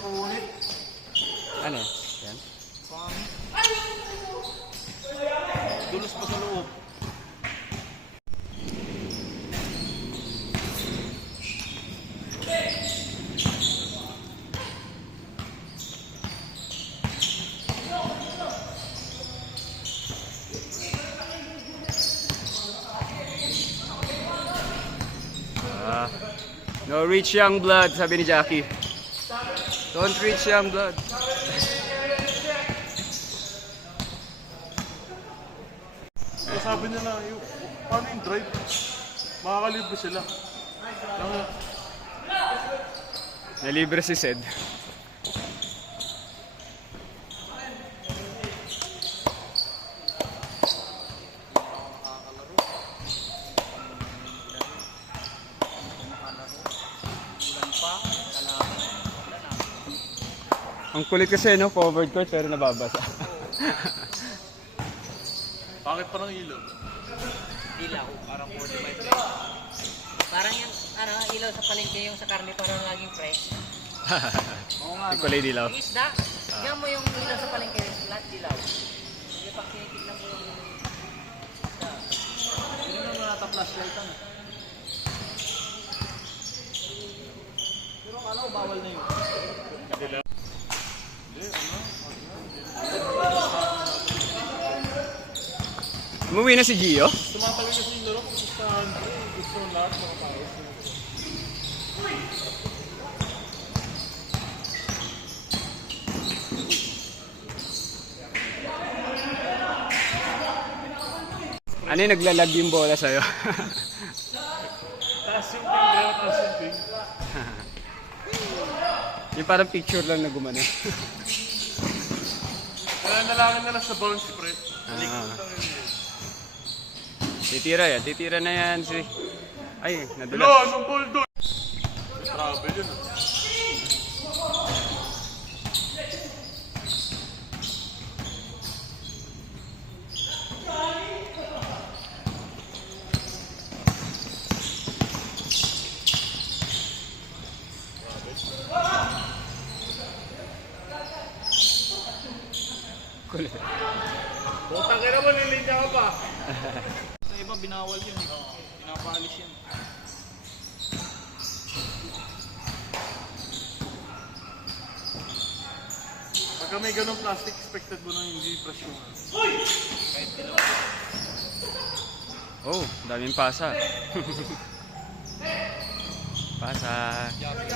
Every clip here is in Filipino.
punit. Ano? Yan? Dulos pa sa loob. No reach young blood, sabi ni Jackie. Don't reach young blood. Sabi nila, paano yung drive? Makakalibre sila. Nalibre si Sed. Ang kulit kasi, no? Forward court pero nababasa. Bakit parang ilaw? Ilaw, parang 45 fresh. Parang yung ilaw sa palengke, yung sa karne parang laging fresh. Oo nga. Yung kulay dilaw. Yung isda, tignan mo yung ilaw sa palengke, lahat dilaw. Yung pag tinitignan mo yung isda. Tignan mo nata flashlight ang. Pero akala ko bawal na yun. Dilaw. Umuwi na si Gio? Tumatawid kasi yung laro kasi sa Andre. Gusto ng lahat mga pares. Ano yung naglalag yung bola sa'yo? Taas yung ping, taas yung ping. Yung parang picture lang na gumano. Kaya nalangan na lang sa bounce, pre. Titira yan, titira na yan si... Ay, Hello, nadulas. anong ball doon? Travel yun ah. Kulit. Putang ina mo, nilinya ka pa. Sa iba, binawal yun. Pinapaalis yun. Pagka may ganong plastic, expected mo nang hindi presyo. Kahit dilaw. Oh, daming pasa. Pasa.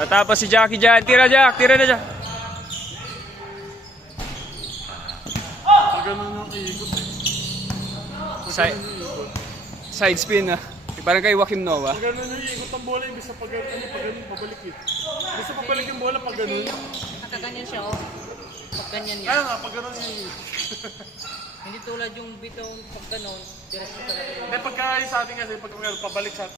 Tatapos si Jackie dyan. Tira Jack, tira na dyan. Pag ganun yung iikot eh. Side, side spin ah. Parang kay Joaquim Noah. Pag ganun yung iikot ang bola, imbis na pag ganun, pabalik eh. Imbis na pabalik yung bola, pag ganun. Nakaganyan siya, oh. Pag ganyan yan. Kaya nga, pag ganun yung iikot. Hindi tulad yung bitaw pag ganon, diretso talaga. Hindi, pagka sa atin kasi, pag pabalik sa atin.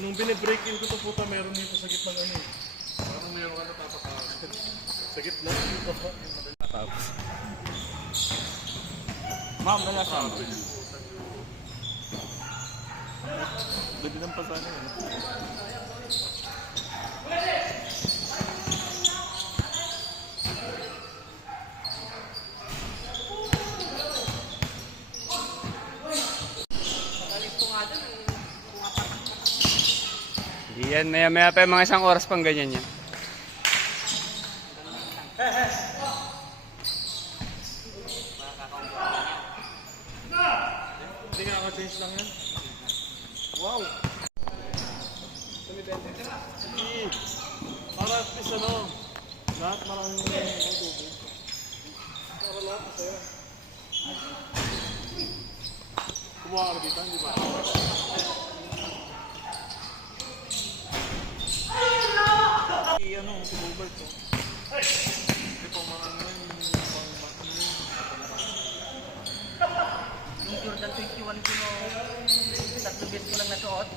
Nung binibreak in ko to puta, meron dito sa gitna ano eh. Parang meron ka natapakakas. Sa gitna, dito pa. Tapos. Ma'am, nala sa amin. Ganda ng pasana yun. Hindi yan, maya pa mga isang oras pang ganyan yan. Hindi nga ka-change lang yan. Wow! Sige. Para at least ano, lahat maraming tubo. Para lahat sa'yo. Kumuha ka dito, di ba? Ano, tumubal to. Hindi pa mga ano yun, Yung Jordan 21 ko no, tatlong beses ko lang nasuot.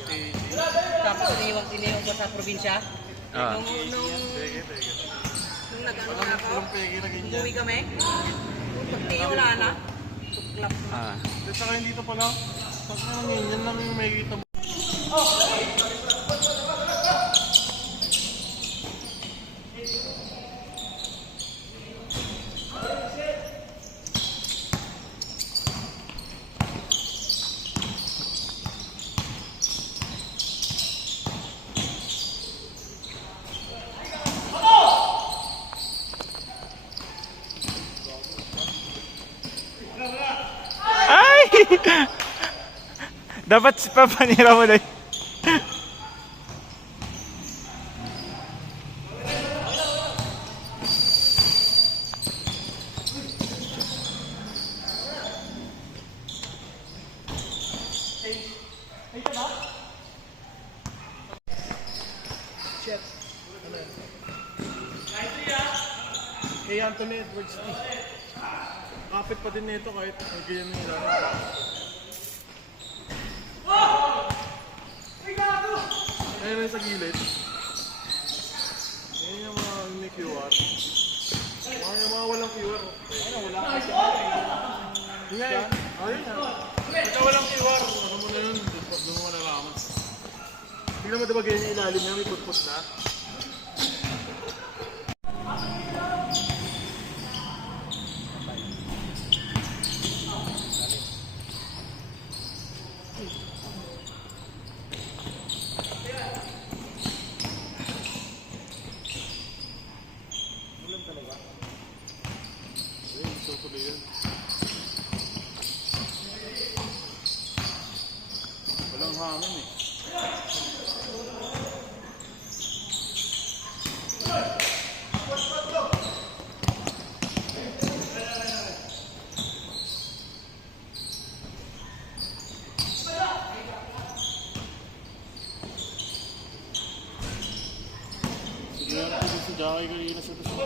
okay. Tapos iniwan ko sa probinsya. Ah. Nung Pege. nag-ano na ako, Walang pege na ganyan. umuwi kami. Pagtingin wala na. tuklap na. Ah. At saka yung dito pala, pag naman yan lang yung makikita mo. Ay! Dapat papanira mo lang. Kay Anthony Edwards D. Kapit pa din nito kahit may ganyan yung ilan. Ayun na sa gilid. Ayun yung mga may QR. Yung mga walang QR. Ayun, wala ka siya. Yun nga eh. Ayun nga. Pagka walang QR, ano mo na yun, doon mo nalaman. Tingnan mo diba ganyan yung ilalim niya, may putput na. Walang hangin eh. Sige lang po si Jackie kanina sa gusto.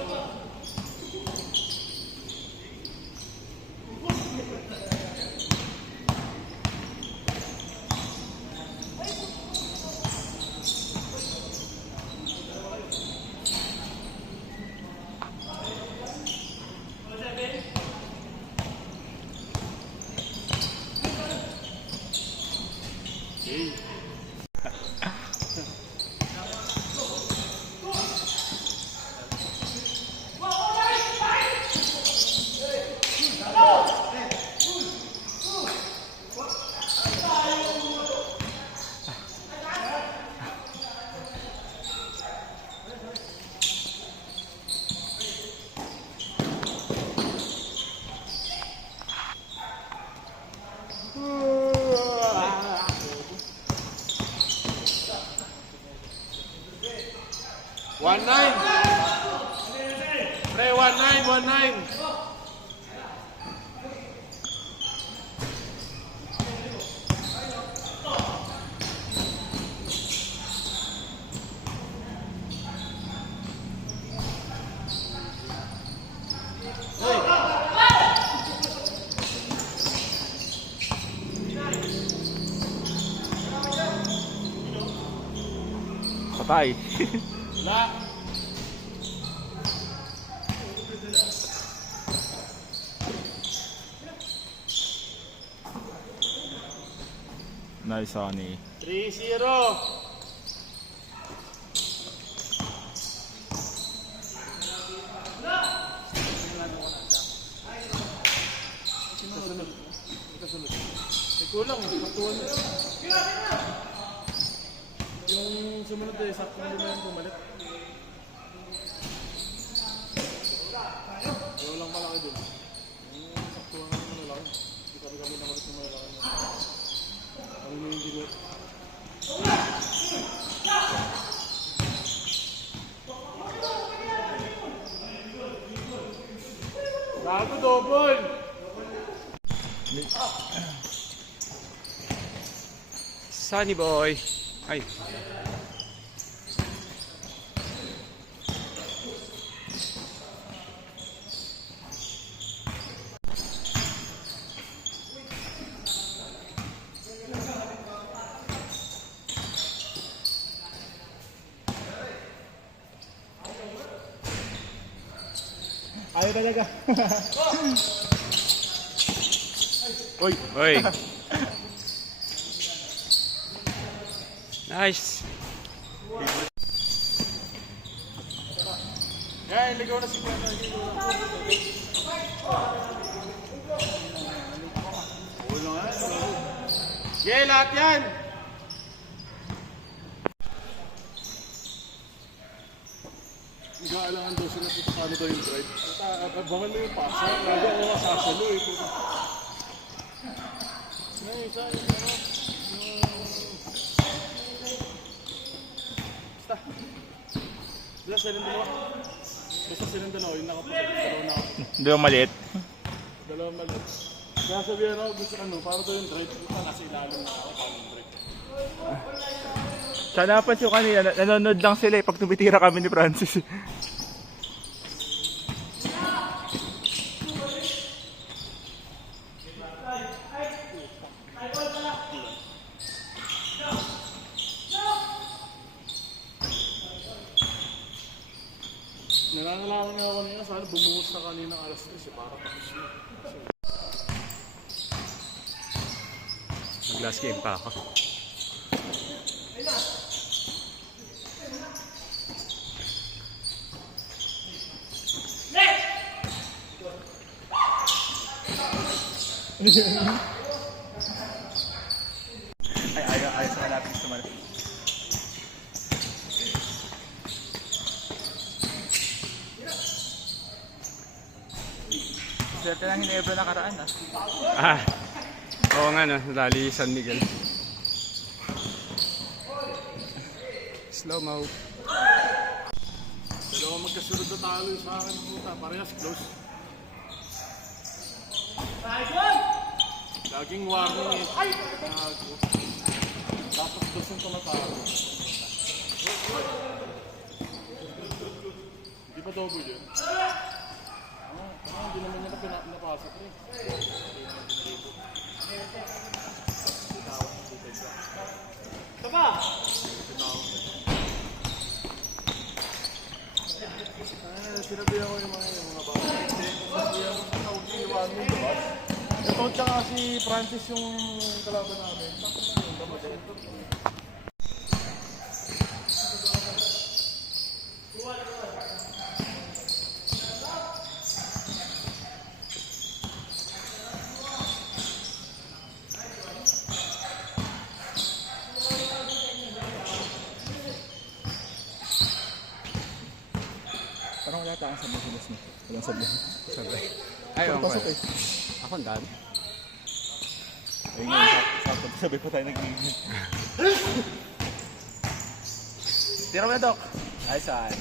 Hey. One nine. Pre, 1-9. Patay. La. Nice, Sonny. 3-0. Kasunod. May kulang, patuwan. Yung sumunod eh, sakto na yung pumalit. Ayaw lang malaki dun. Yung sakto na yung malaki. Hindi kami nakalit ng malaki. Ano na yung digot? Bago double! Sunny boy. Ay. Ayaw talaga. Uy! Uy. Nice. Yan, ligaw na si Kuya. Ulo nga. Yeah, lahat yan! Nag-aalangan daw sila kung paano daw yung drive. Abangan mo yung pasa. Lagi ako masasalo eh. Ngayon, isa yung ano. Basta. Basta silang dalawa. Basta silang dalawa. Yung nakapusin. Dalawa nakapusin. Di ba maliit? Dalawang maliit. Kaya sabihan ako, gusto ano, para daw yung drive. Ito nasa ilalim na ako. Paano yung drive? Sana napansin ko kanina, nanonood lang sila eh, pag tumitira kami ni Francis. Nangangalangan nga ako nila. Sana bumuhos na kaninang alas 3 para tapos yun. Mag-last game pa ako. Ayos sa malapit sa malapit. Swerte lang Hinebra nakaraan ah. Ah. Oo nga no, Rally San Miguel. Slow mo. Dalawa magkasunod na talo sa akin. Puta, parehas close. Laging warning eh. Gago. Tapos dos yung tumatalo. Hindi pa double yun. Hindi naman niya na pinapasok rin. Sinabihan ko yung mga bata. Sinabihan ko sa uliwan mo, diba? Ito tsaka si Francis yung kalaban namin. Tapos na yun, damas ito. Parang wala tayong sabi sa boss mo. Walang sabi. Sabay. Ay, ako Pasok eh. Ako ang dami. Ayun nga, sabi pa tayo nag-iingin. Tira mo na, Doc. Ay, saan?